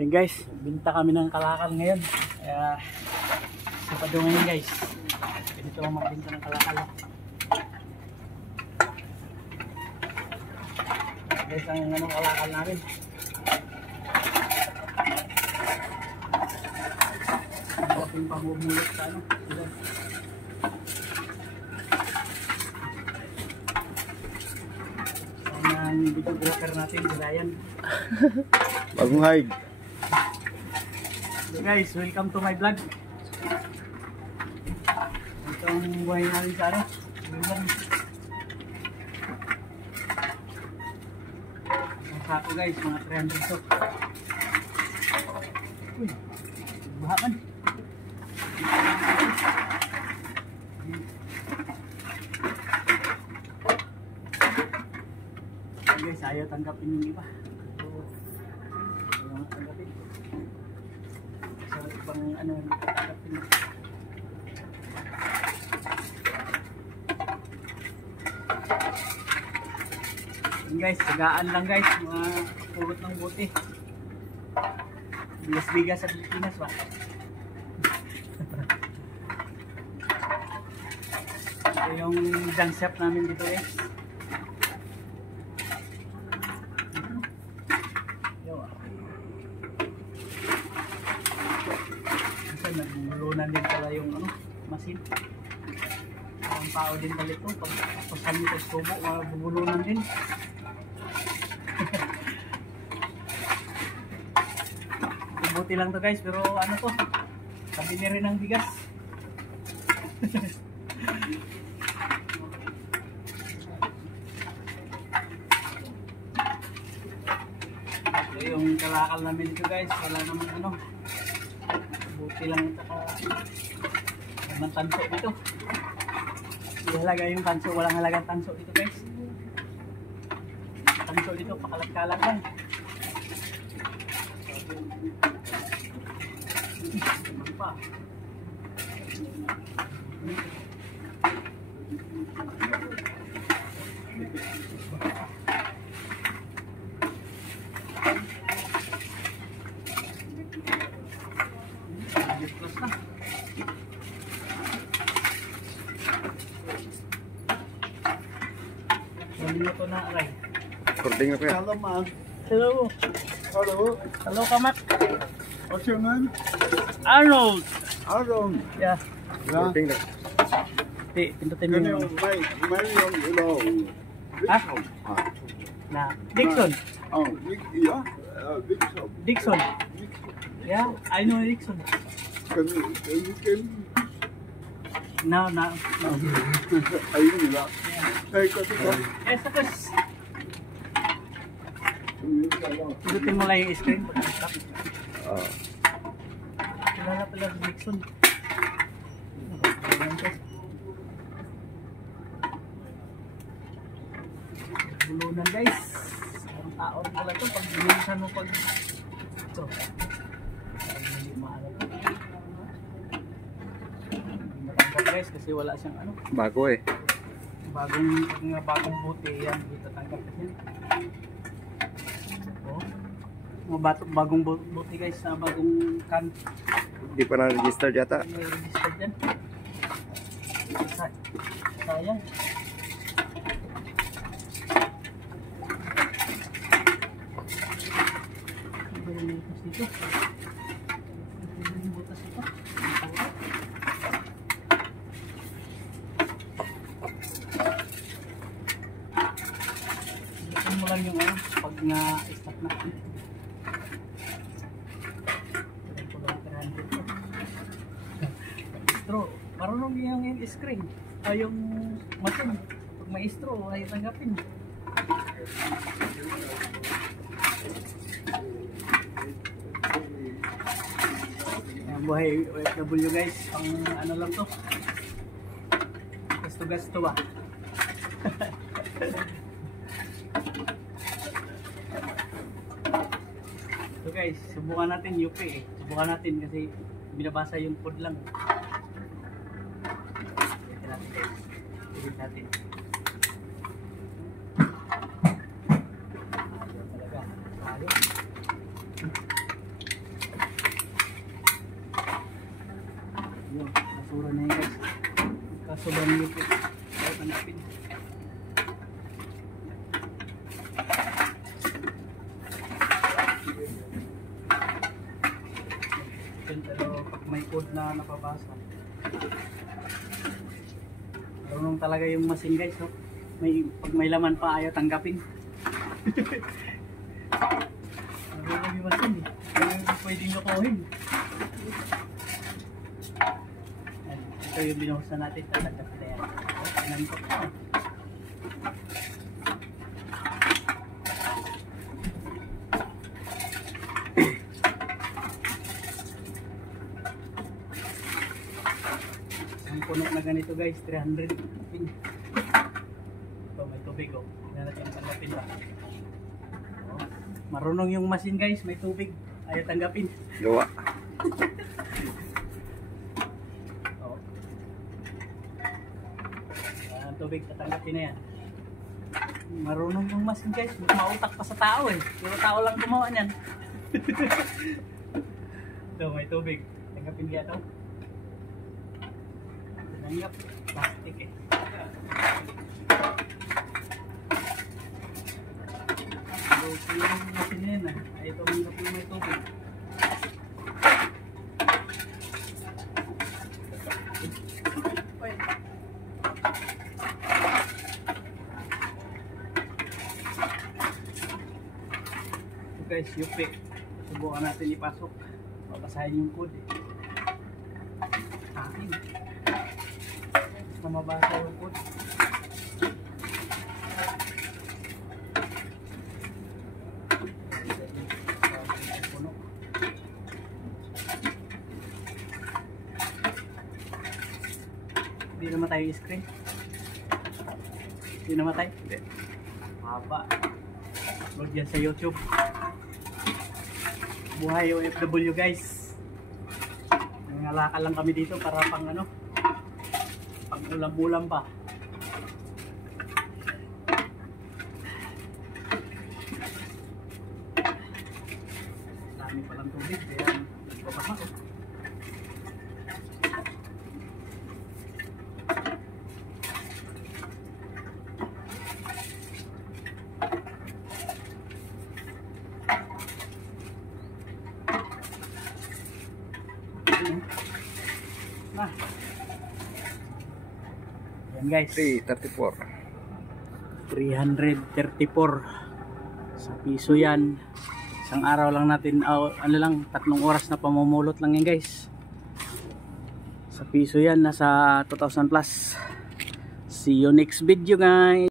Yan guys, binta kami ng kalakal ngayon. Kaya Sabado ngayon guys. Ganito ang magbinta ng kalakal. Guys, ang anong kalakal namin. Ang yung pamumulot sa ano. Ang videographer natin, si Ryan. Bagong hide. So guys, welcome to my vlog. Ito ang buhay namin sa ano. Ang sako guys, mga 300 to. Uy, bahakan. Guys, ayaw tanggapin yung iba. Ayaw tanggapin. Sa ibang ano, tanggapin. Yan guys, sagaan lang guys. Mga pulot ng buti. Bigas-bigas sa Pilipinas ba? Ito yung junk shop namin dito guys. Nagbubulunan din pala yung ano, masin. Ang tao din pala ito. Pag pasan nito sa tubo, magbubulunan din. Buti lang to guys, pero ano to, sabi niya rin ang bigas. Ito yung kalakal namin dito guys, wala naman ano. Buti lang ito ka ng tanso dito. Ihalaga yung tanso, walang halagang tanso dito guys. Tanso dito, pakalat-kalat lang. Ano pa? Minuto na aray. Recording ako yan. Hello, ma'am. Hello. Hello. Hello, Kamat. What's your name? Arnold. Aaron. Yeah. Recording na. Pindutin Can mo you yung Marion, Dixon? na Dixon. Oh, yeah. Dixon. Dixon. Yeah, I know Dixon. Can you No. ayun nila. Ay, kasi ko. Tapos pindutin mo lang yung screen. Kilala pala si Dixon. Bulunan guys. Ang taon pala ito. Pag bilisan mo pag ito. Hindi maalam. Hindi matangkap guys kasi wala siyang ano. Bago eh. Bagong buti yan. Hindi tatangkap kasi. Oh. Mga bagong buti guys na bagong can. Hindi pa na-register yata. May register dyan. Sayang. Ano ba yung butas dito? Ano yung butas dito? Bukan mo lang yung ano, pag na-stop na. Straw. Marunong yung screen. Ay yung machine. Pag may straw, ay tanggapin. Ayan, buhay OFW guys. Pang ano lang to. Gasto-gasto ba? So guys, subukan natin UP eh. Subukan natin kasi binabasa yung code lang. Tignan natin guys. Tignan natin. Ayaw talaga. Ayaw. sobrang lupit. Ayaw tanggapin. Pero pag may code na napabasa, marunong talaga yung machine guys, no? Pag may laman pa ayaw tanggapin. Marunong yung machine eh. Hindi pwedeng lokohin. Ito yung binuhusan natin, tatanggapin na yan. Tingnan ko. Ang puno na ganito guys, 300 pin. Ito may tubig oh. Tingnan natin ang tanggapin ba. Oh, marunong yung machine guys, may tubig. Ayaw tanggapin. Gawa. Oh. Ang tubig, tatanggapin na yan. Marunong yung machine guys, mautak pa sa tao eh. Pero tao lang gumawa niyan. Ito may tubig. Tanggapin kaya ito. Tanggap, plastic eh. So, yung machine na yan ah. Ay, tumanggap yung may tubig. Wait. So guys, UP. Subukan natin ipasok. Babasahin yung code eh. Akin. Na mabasa yung code. Hindi namatay yung screen. Hindi namatay? Hindi. Haba. Upload yan sa YouTube. Buhay OFW guys. Nangalakal lang kami dito para pang ano, pang ulam-ulam pa. Dami palang tubig kaya nagpapasok. Yan guys, 334. 334 sa piso yan. Isang araw lang natin, ano lang, 3 oras na pamumulot lang yan guys. Sa piso yan, nasa 2,000 plus. See you next video guys.